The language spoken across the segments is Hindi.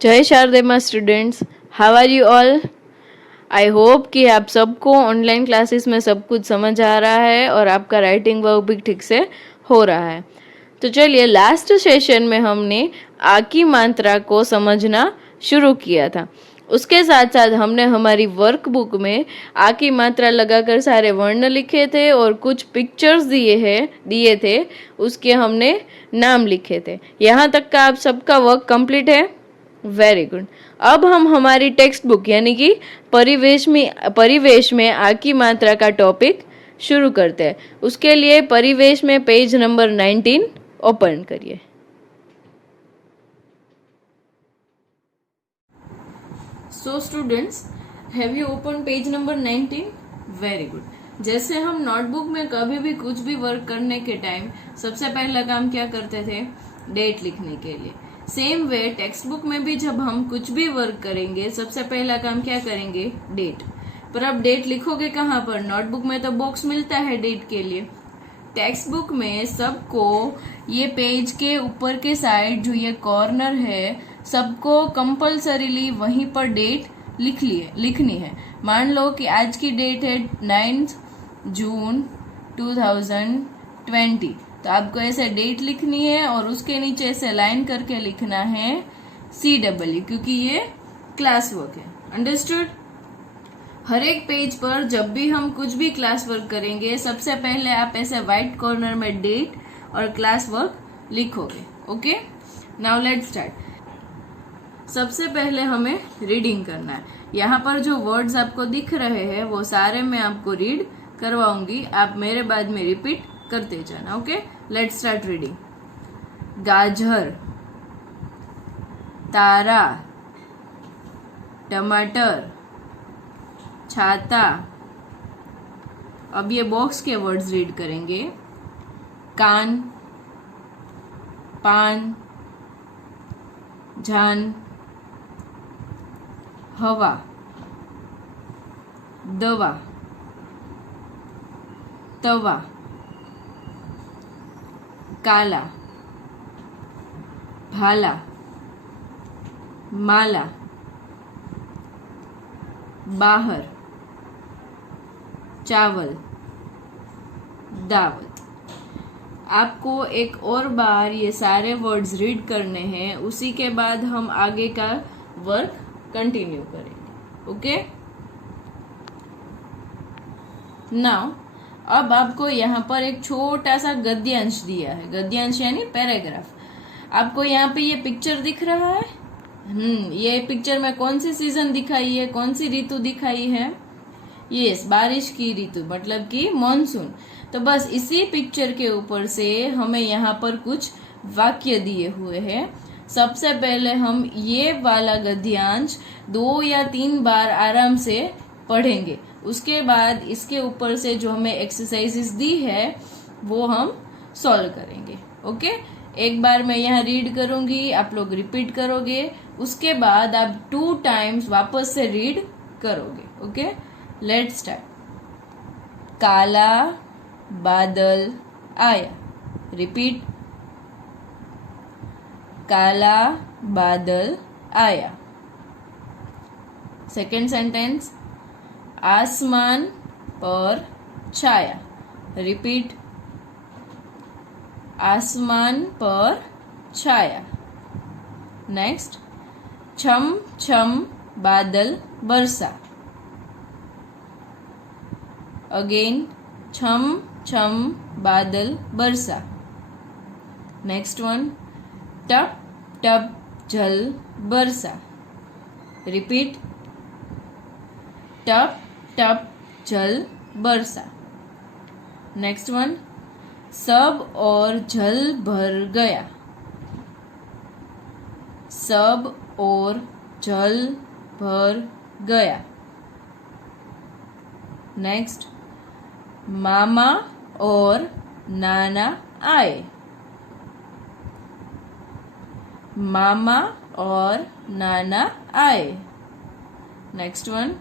जय शारदे माँ students, how are you all. I hope कि आप सबको ऑनलाइन क्लासेस में सब कुछ समझ आ रहा है और आपका राइटिंग वर्क भी ठीक से हो रहा है। तो चलिए, लास्ट सेशन में हमने आ की मात्रा को समझना शुरू किया था। उसके साथ साथ हमने हमारी वर्कबुक में आ की मात्रा लगाकर सारे वर्ण लिखे थे और कुछ पिक्चर्स दिए थे, उसके हमने नाम लिखे थे। यहाँ तक का आप सबका वर्क कंप्लीट है? Very good. अब हम हमारी टेक्स्ट बुक यानी कि परिवेश में आ की मात्रा का टॉपिक शुरू करते हैं। उसके लिए परिवेश में पेज नंबर 19 ओपन करिए। So students, have you open page number 19? Very good. जैसे हम नोटबुक में कभी भी कुछ भी वर्क करने के टाइम सबसे पहला काम क्या करते थे? डेट लिखने के लिए। सेम वे टेक्स्ट बुक में भी जब हम कुछ भी वर्क करेंगे सबसे पहला काम क्या करेंगे? डेट। पर अब डेट लिखोगे कहाँ पर? नोटबुक में तो बॉक्स मिलता है डेट के लिए। टेक्स्ट बुक में सबको ये पेज के ऊपर के साइड जो ये कॉर्नर है, सबको कंपल्सरीली वहीं पर डेट लिखनी है। मान लो कि आज की डेट है 9 जून 2020, तो आपको ऐसे डेट लिखनी है और उसके नीचे ऐसे लाइन करके लिखना है CW, क्योंकि ये क्लास वर्क है। अंडरस्टूड? हर एक पेज पर जब भी हम कुछ भी क्लास वर्क करेंगे सबसे पहले आप ऐसे व्हाइट कॉर्नर में डेट और क्लास वर्क लिखोगे। Okay, now let's start. सबसे पहले हमें रीडिंग करना है। यहाँ पर जो वर्ड्स आपको दिख रहे हैं वो सारे मैं आपको रीड करवाऊंगी, आप मेरे बाद में रिपीट करते जाना। Okay, let's start reading. गाजर, तारा, टमाटर, छाता। अब ये बॉक्स के वर्ड्स रीड करेंगे। कान, पान, जान, हवा, दवा, तवा, काला, भाला, माला, बाहर, चावल, दावत। आपको एक और बार ये सारे वर्ड्स रीड करने हैं, उसी के बाद हम आगे का वर्क कंटिन्यू करेंगे। ओके, नाउ अब आपको यहाँ पर एक छोटा सा गद्यांश दिया है। गद्यांश यानी पैराग्राफ। आपको यहाँ पे ये पिक्चर दिख रहा है। ये पिक्चर में कौन सी सीजन दिखाई है, कौन सी ऋतु दिखाई है? यस, बारिश की ऋतु, मतलब कि मॉनसून। तो बस इसी पिक्चर के ऊपर से हमें यहाँ पर कुछ वाक्य दिए हुए हैं। सबसे पहले हम ये वाला गद्यांश 2 या 3 बार आराम से पढ़ेंगे। उसके बाद इसके ऊपर से जो हमें एक्सरसाइजेस दी है वो हम सॉल्व करेंगे। ओके, एक बार मैं यहाँ रीड करूंगी, आप लोग रिपीट करोगे, उसके बाद आप 2 टाइम्स वापस से रीड करोगे। Okay, let's start. काला बादल आया। रिपीट। काला बादल आया। सेकेंड सेंटेंस, आसमान पर छाया। रिपीट। आसमान पर छाया। नेक्स्ट, छम छम बादल बरसा। अगेन, छम छम बादल बरसा। नेक्स्ट वन, टप टप जल बरसा। रिपीट। टप टप जल बरसा। नेक्स्ट वन, सब और जल भर गया। सब और जल भर गया। नेक्स्ट, मामा और नाना आए। मामा और नाना आए। नेक्स्ट वन,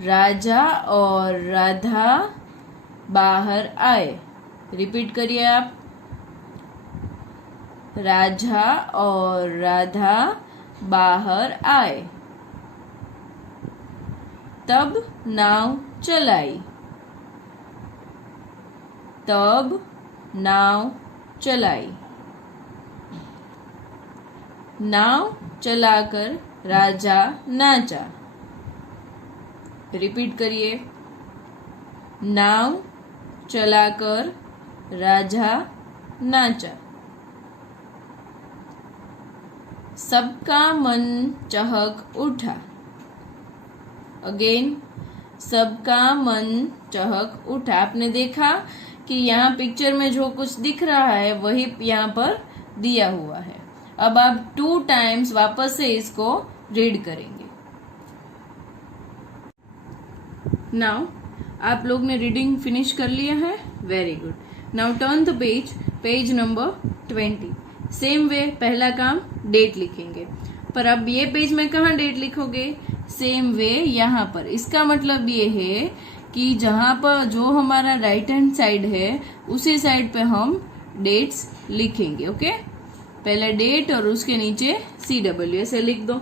राजा और राधा बाहर आए। रिपीट करिए आप। राजा और राधा बाहर आए। तब नाव चलाई। तब नाव चलाई। नाव चलाकर राजा नाचा। रिपीट करिए। नाव चलाकर राजा नाचा। सबका मन चहक उठा। अगेन, सबका मन चहक उठा। आपने देखा कि यहाँ पिक्चर में जो कुछ दिख रहा है वही यहाँ पर दिया हुआ है। अब आप 2 टाइम्स वापस से इसको रीड करेंगे। नाउ आप लोग ने रीडिंग फिनिश कर लिया है। Very good. Now turn the page, page number 20। Same way पहला काम डेट लिखेंगे, पर अब ये पेज में कहाँ डेट लिखोगे? सेम वे यहाँ पर। इसका मतलब ये है कि जहाँ पर जो हमारा राइट हैंड साइड है उसी साइड पे हम डेट्स लिखेंगे। ओके, पहले डेट और उसके नीचे CW ऐसे लिख दो।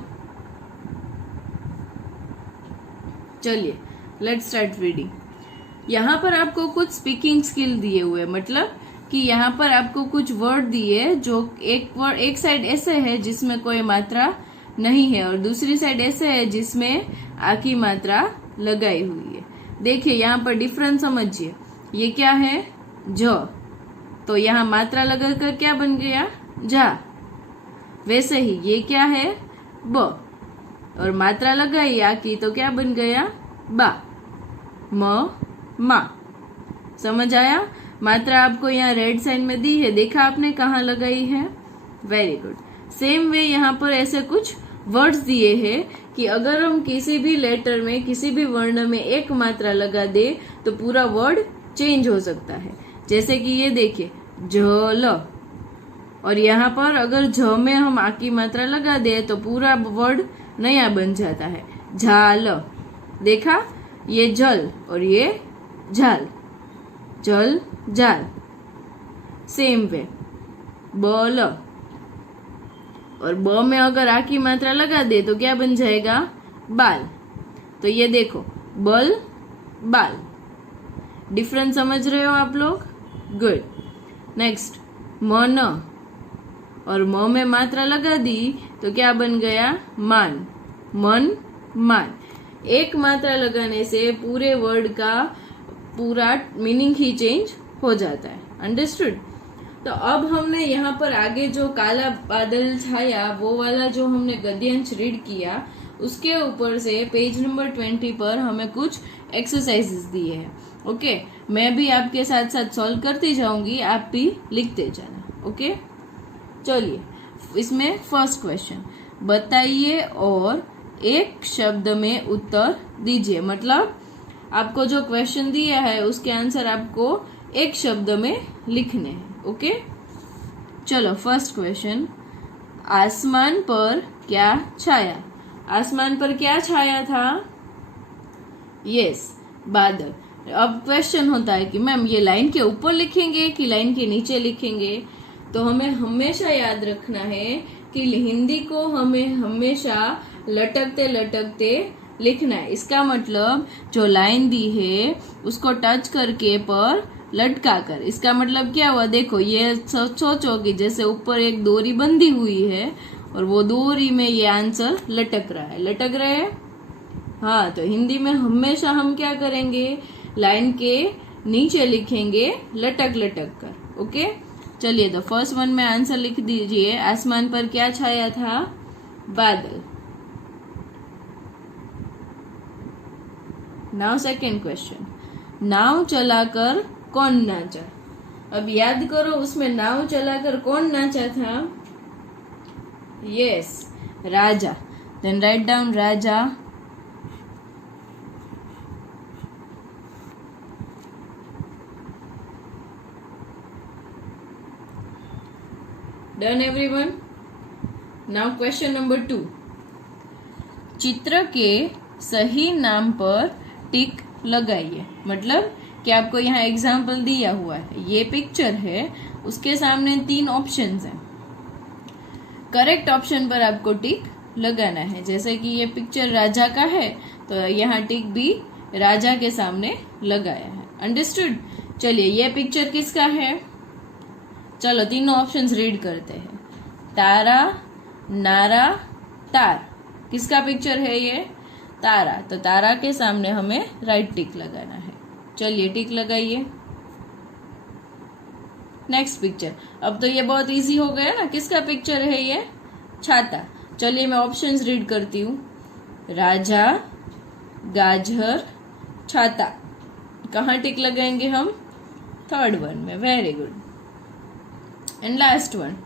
चलिए लेट्स स्टार्ट रीडिंग। यहाँ पर आपको कुछ स्पीकिंग स्किल दिए हुए, मतलब कि यहाँ पर आपको कुछ वर्ड दिए जो एक साइड ऐसे है जिसमें कोई मात्रा नहीं है और दूसरी साइड ऐसे है जिसमें आ की मात्रा लगाई हुई है। देखिए यहाँ पर डिफरेंस समझिए। ये क्या है? ज, तो यहाँ मात्रा लगाकर क्या बन गया? जा। वैसे ही ये क्या है? ब, और मात्रा लगाई आ की तो क्या बन गया? बा। म, मा। समझ आया? मात्रा आपको यहाँ रेड साइन में दी है, देखा आपने कहाँ लगाई है? Very good. सेम वे यहाँ पर ऐसे कुछ वर्ड्स दिए हैं कि अगर हम किसी भी लेटर में, किसी भी वर्ण में एक मात्रा लगा दे तो पूरा वर्ड चेंज हो सकता है। जैसे कि ये देखिए, झल, और यहाँ पर अगर झ में हम आ की मात्रा लगा दे तो पूरा वर्ड नया बन जाता है। झाल, देखा? ये जल और ये झाल, जल जाल। सेम वे बल, और ब में अगर आ की मात्रा लगा दे तो क्या बन जाएगा? बाल। तो ये देखो, बल बाल। डिफरेंस समझ रहे हो आप लोग? गुड। नेक्स्ट, मन, और म में मात्रा लगा दी तो क्या बन गया? मान। मन मान। एक मात्रा लगाने से पूरे वर्ड का पूरा मीनिंग ही चेंज हो जाता है। अंडरस्टूड? तो अब हमने यहाँ पर आगे जो काला बादल छाया वो वाला जो हमने गद्यांश रीड किया, उसके ऊपर से पेज नंबर 20 पर हमें कुछ एक्सरसाइजेस दिए हैं। ओके, मैं भी आपके साथ साथ सॉल्व करती जाऊंगी, आप भी लिखते जाना। ओके, चलिए इसमें फर्स्ट क्वेश्चन, बताइए और एक शब्द में उत्तर दीजिए। मतलब आपको जो क्वेश्चन दिया है उसके आंसर आपको एक शब्द में लिखने हैं। ओके, चलो फर्स्ट क्वेश्चन, आसमान पर क्या छाया? आसमान पर क्या छाया था? यस, बादल। अब क्वेश्चन होता है कि मैम ये लाइन के ऊपर लिखेंगे कि लाइन के नीचे लिखेंगे? तो हमें हमेशा याद रखना है कि हिंदी को हमें हमेशा लटकते लटकते लिखना है। इसका मतलब जो लाइन दी है उसको टच करके पर लटका कर। इसका मतलब क्या हुआ? देखो, ये सोचो कि जैसे ऊपर एक डोरी बंधी हुई है और वो डोरी में ये आंसर लटक रहा है। लटक रहे हैं? हाँ, तो हिंदी में हमेशा हम क्या करेंगे? लाइन के नीचे लिखेंगे लटक लटक कर। ओके, चलिए तो फर्स्ट वन में आंसर लिख दीजिए। आसमान पर क्या छाया था? बादल। नाउ सेकेंड क्वेश्चन, नाव चलाकर कौन नाचा? अब याद करो उसमें नाव चलाकर कौन नाचा था? Yes, Raja. Then write down Raja. Done everyone? Now question number 2, चित्र के सही नाम पर टिक लगाइए। मतलब कि आपको यहाँ एग्जाम्पल दिया हुआ है, ये पिक्चर है, उसके सामने 3 ऑप्शंस हैं। करेक्ट ऑप्शन पर आपको टिक लगाना है। जैसे कि ये पिक्चर राजा का है तो यहाँ टिक भी राजा के सामने लगाया है। अंडरस्टूड। चलिए ये पिक्चर किसका है? चलो तीनों ऑप्शंस रीड करते हैं। तारा, नारा, तार। किसका पिक्चर है ये? तारा। तो तारा के सामने हमें राइट टिक लगाना है। चलिए टिक लगाइए। Next picture. अब तो ये बहुत इजी हो गया ना। किसका पिक्चर है ये? छाता। चलिए मैं ऑप्शंस रीड करती हूँ। राजा, गाजर, छाता। कहाँ टिक लगाएंगे हम? थर्ड वन में। Very good. And last one,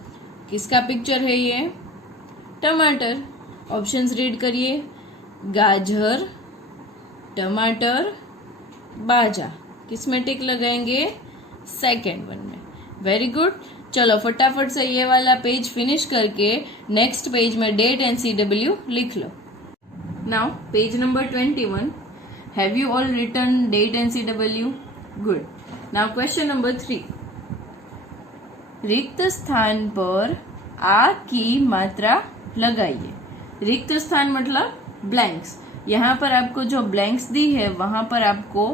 किसका पिक्चर है ये? टमाटर। ऑप्शंस रीड करिए। गाजर, टमाटर, बाजा। किस में टिक लगाएंगे? सेकेंड वन में। Very good. चलो फटाफट से ये वाला पेज फिनिश करके नेक्स्ट पेज में डेट एंड CW लिख लो। Now page number 21। Have you all written date and CW? Good. Now question number 3। रिक्त स्थान पर आ की मात्रा लगाइए। रिक्त स्थान मतलब ब्लैंक्स। यहाँ पर आपको जो ब्लैंक्स दी है वहां पर आपको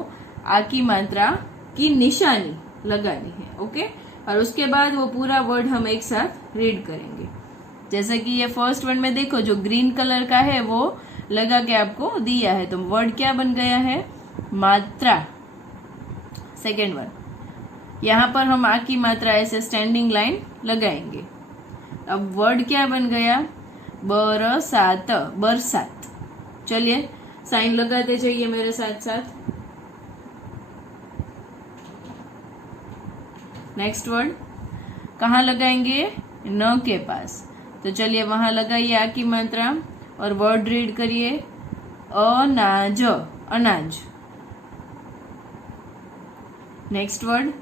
आ की मात्रा की निशानी लगानी है। ओके। और उसके बाद वो पूरा वर्ड हम एक साथ रीड करेंगे। जैसे कि ये फर्स्ट वर्ड में देखो जो ग्रीन कलर का है वो लगा के आपको दिया है। तो वर्ड क्या बन गया है? मात्रा। सेकेंड वर्ड, यहाँ पर हम आ की मात्रा ऐसे स्टैंडिंग लाइन लगाएंगे। अब वर्ड क्या बन गया? बरसात, बरसात। चलिए साइन लगाते जाइए मेरे साथ साथ। नेक्स्ट वर्ड कहाँ लगाएंगे? न के पास। तो चलिए वहां लगाइए आ की मात्रा और वर्ड रीड करिए। अनाज, अनाज। नेक्स्ट वर्ड,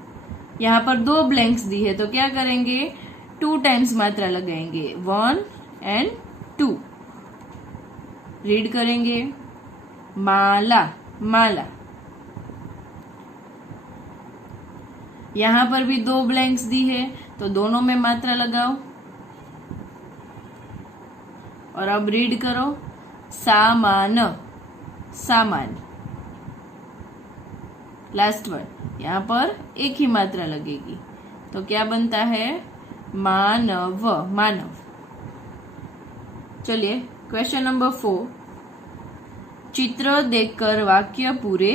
यहाँ पर 2 ब्लैंक्स दी है तो क्या करेंगे? 2 टाइम्स मात्रा लगाएंगे। 1 एंड 2 रीड करेंगे। माला, माला। यहाँ पर भी 2 ब्लैंक्स दी है तो दोनों में मात्रा लगाओ और अब रीड करो। सामान, सामान। लास्ट वर्ड, यहाँ पर एक ही मात्रा लगेगी तो क्या बनता है? मानव, मानव। चलिए क्वेश्चन नंबर 4। चित्र देखकर वाक्य पूरे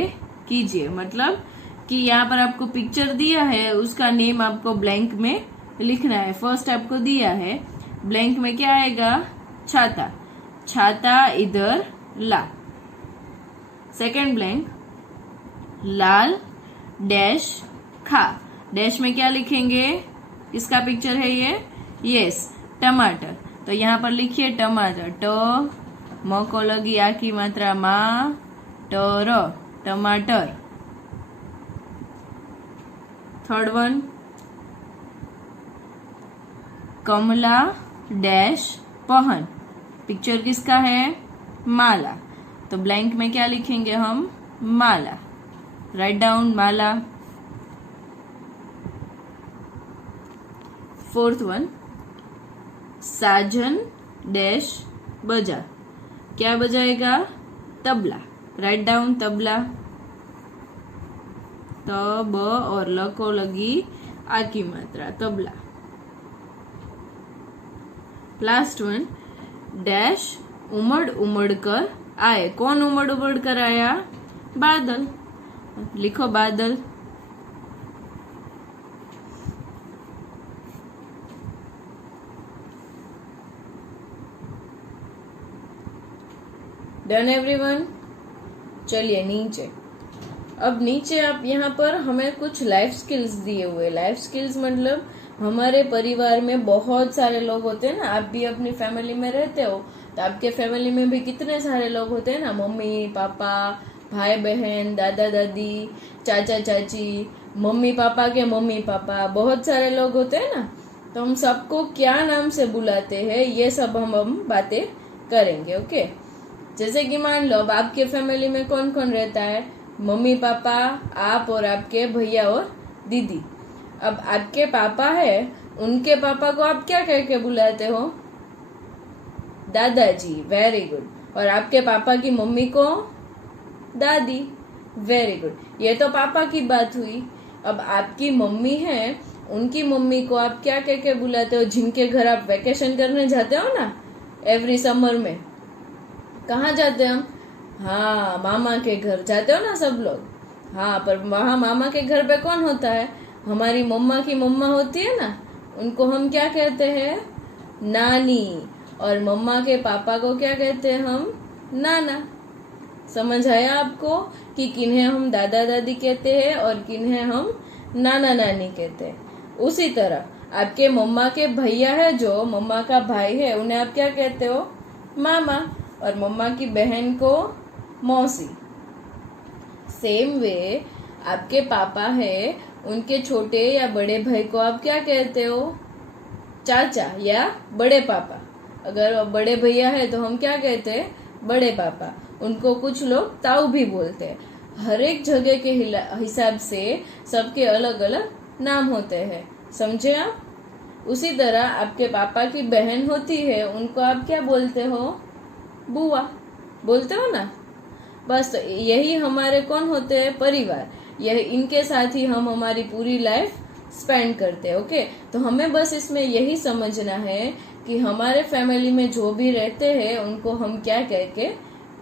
कीजिए। मतलब कि यहाँ पर आपको पिक्चर दिया है उसका नेम आपको ब्लैंक में लिखना है। फर्स्ट आपको दिया है ब्लैंक में क्या आएगा? छाता। छाता इधर ला। सेकेंड ब्लैंक, लाल डैश खा। डैश में क्या लिखेंगे? किसका पिक्चर है ये? यस, टमाटर। तो यहाँ पर लिखिए टमाटर। ट म को लगी आ की मात्रा मा, टर, टमाटर। थर्ड वन, कमला डैश पहन। पिक्चर किसका है? माला। तो ब्लैंक में क्या लिखेंगे हम? माला। राइट डाउन माला। फोर्थ वन, साजन डैश बजा। क्या बजाएगा? तबला। राइट डाउन तबला। तब और ल को लगी आ की मात्रा, तबला। लास्ट वन, डैश उमड़ उमड़ कर आए। कौन उमड़ उमड़ कर आया? बादल। लिखो बादल। Done everyone. चलिए नीचे। अब नीचे आप यहाँ पर हमें कुछ लाइफ स्किल्स दिए हुए। लाइफ स्किल्स मतलब हमारे परिवार में बहुत सारे लोग होते हैं ना। आप भी अपनी फैमिली में रहते हो तो आपके फैमिली में भी कितने सारे लोग होते हैं ना। मम्मी पापा, भाई बहन, दादा दादी, चाचा चाची, मम्मी पापा के मम्मी पापा, बहुत सारे लोग होते हैं ना। तो हम सबको क्या नाम से बुलाते हैं ये सब हम बातें करेंगे। ओके। जैसे कि मान लो अब आपके फैमिली में कौन कौन रहता है? मम्मी पापा, आप और आपके भैया और दीदी। अब आपके पापा है, उनके पापा को आप क्या कह के बुलाते हो? दादाजी, वेरी गुड। और आपके पापा की मम्मी को दादी, वेरी गुड। ये तो पापा की बात हुई। अब आपकी मम्मी है, उनकी मम्मी को आप क्या कह के बुलाते हो? जिनके घर आप वेकेशन करने जाते हो ना एवरी समर में, कहाँ जाते हैं हम? हाँ, मामा के घर जाते हो ना सब लोग। हाँ, पर वहाँ मामा के घर पे कौन होता है? हमारी मम्मा की मम्मा होती है ना, उनको हम क्या कहते हैं? नानी। और मम्मा के पापा को क्या कहते हैं हम? नाना। समझ आया आपको कि किन्हें हम दादा दादी कहते हैं और किन्हें हम नाना नानी कहते हैं। उसी तरह आपके मम्मा के भैया है, जो मम्मा का भाई है, उन्हें आप क्या कहते हो? मामा। और मम्मा की बहन को मौसी। सेम वे आपके पापा है, उनके छोटे या बड़े भाई को आप क्या कहते हो? चाचा या बड़े पापा। अगर बड़े भैया है तो हम क्या कहते हैं? बड़े पापा। उनको कुछ लोग ताऊ भी बोलते हैं। हर एक जगह के हिसाब से सबके अलग अलग नाम होते हैं, समझे आप? उसी तरह आपके पापा की बहन होती है, उनको आप क्या बोलते हो? बुआ बोलते हो ना। बस यही हमारे कौन होते हैं? परिवार। यह इनके साथ ही हम हमारी पूरी लाइफ स्पेंड करते हैं। ओके, तो हमें बस इसमें यही समझना है कि हमारे फैमिली में जो भी रहते हैं उनको हम क्या कह के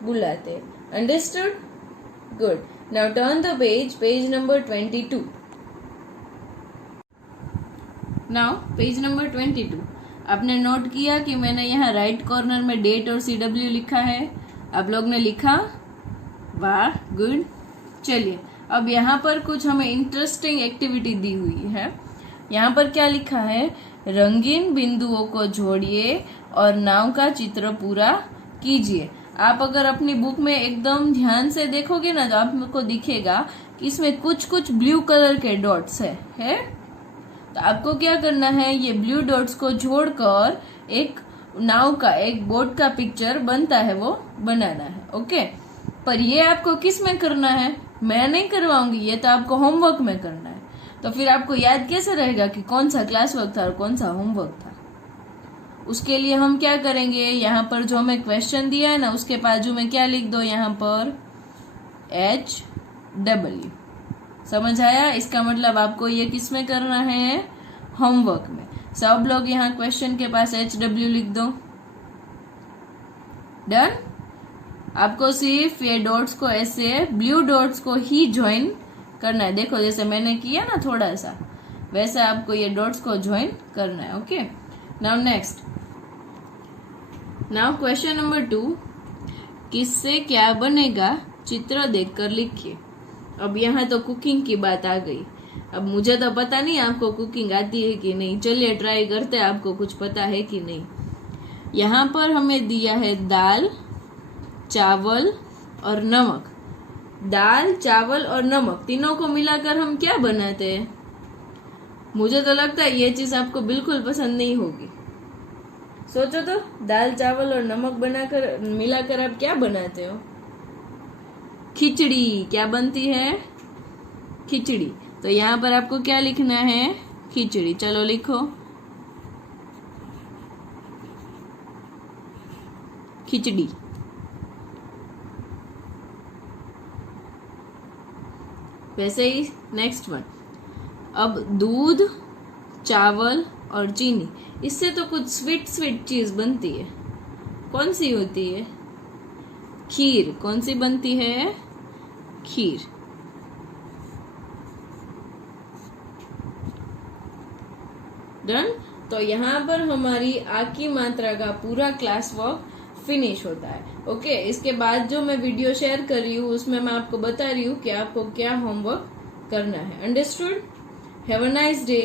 बुलाते हैं। Understood? Good. Now turn the page number 22। Now page number 22। आपने नोट किया कि मैंने यहाँ राइट कॉर्नर में डेट और CW लिखा है? आप लोग ने लिखा? वाह, गुड। चलिए, अब यहाँ पर कुछ हमें इंटरेस्टिंग एक्टिविटी दी हुई है। यहाँ पर क्या लिखा है? रंगीन बिंदुओं को जोड़िए और नाव का चित्र पूरा कीजिए। आप अगर अपनी बुक में एकदम ध्यान से देखोगे ना, तो आपको दिखेगा कि इसमें कुछ कुछ ब्लू कलर के डॉट्स है? तो आपको क्या करना है? ये ब्लू डॉट्स को जोड़कर एक नाव का, एक बोट का पिक्चर बनता है वो बनाना है। ओके, पर ये आपको किस में करना है? मैं नहीं करवाऊंगी, ये तो आपको होमवर्क में करना है। तो फिर आपको याद कैसे रहेगा कि कौन सा क्लास वर्क था और कौन सा होमवर्क था? उसके लिए हम क्या करेंगे? यहाँ पर जो हमें क्वेश्चन दिया है ना, उसके बाजू में क्या लिख दो? यहाँ पर HW। समझ आया? इसका मतलब आपको ये किस में करना है? होमवर्क में। सब लोग यहाँ क्वेश्चन के पास HW लिख दो। डन? आपको सिर्फ ये डॉट्स को ऐसे ब्लू डॉट्स को ही ज्वाइन करना है। देखो, जैसे मैंने किया ना थोड़ा सा, वैसे आपको ये डॉट्स को ज्वाइन करना है। Okay, now next. Now question number 2, किससे क्या बनेगा चित्र देखकर लिखिए। अब यहाँ तो कुकिंग की बात आ गई। अब मुझे तो पता नहीं आपको कुकिंग आती है कि नहीं। चलिए ट्राई करते हैं, आपको कुछ पता है कि नहीं। यहाँ पर हमें दिया है दाल, चावल और नमक। दाल, चावल और नमक तीनों को मिलाकर हम क्या बनाते हैं? मुझे तो लगता है ये चीज आपको बिल्कुल पसंद नहीं होगी। सोचो तो, दाल, चावल और नमक बनाकर मिलाकर आप क्या बनाते हो? खिचड़ी। क्या बनती है? खिचड़ी। तो यहाँ पर आपको क्या लिखना है? खिचड़ी। चलो लिखो, खिचड़ी। वैसे ही नेक्स्ट वन। अब दूध, चावल और चीनी, इससे तो कुछ स्वीट स्वीट चीज बनती है। कौन सी होती है? खीर। कौन सी बनती है? खीर। डन? तो यहाँ पर हमारी आ की मात्रा का पूरा क्लास वर्क फिनिश होता है। ओके, इसके बाद जो मैं वीडियो शेयर कर रही हूँ उसमें मैं आपको बता रही हूँ कि आपको क्या होमवर्क करना है। Understood? Have a nice day.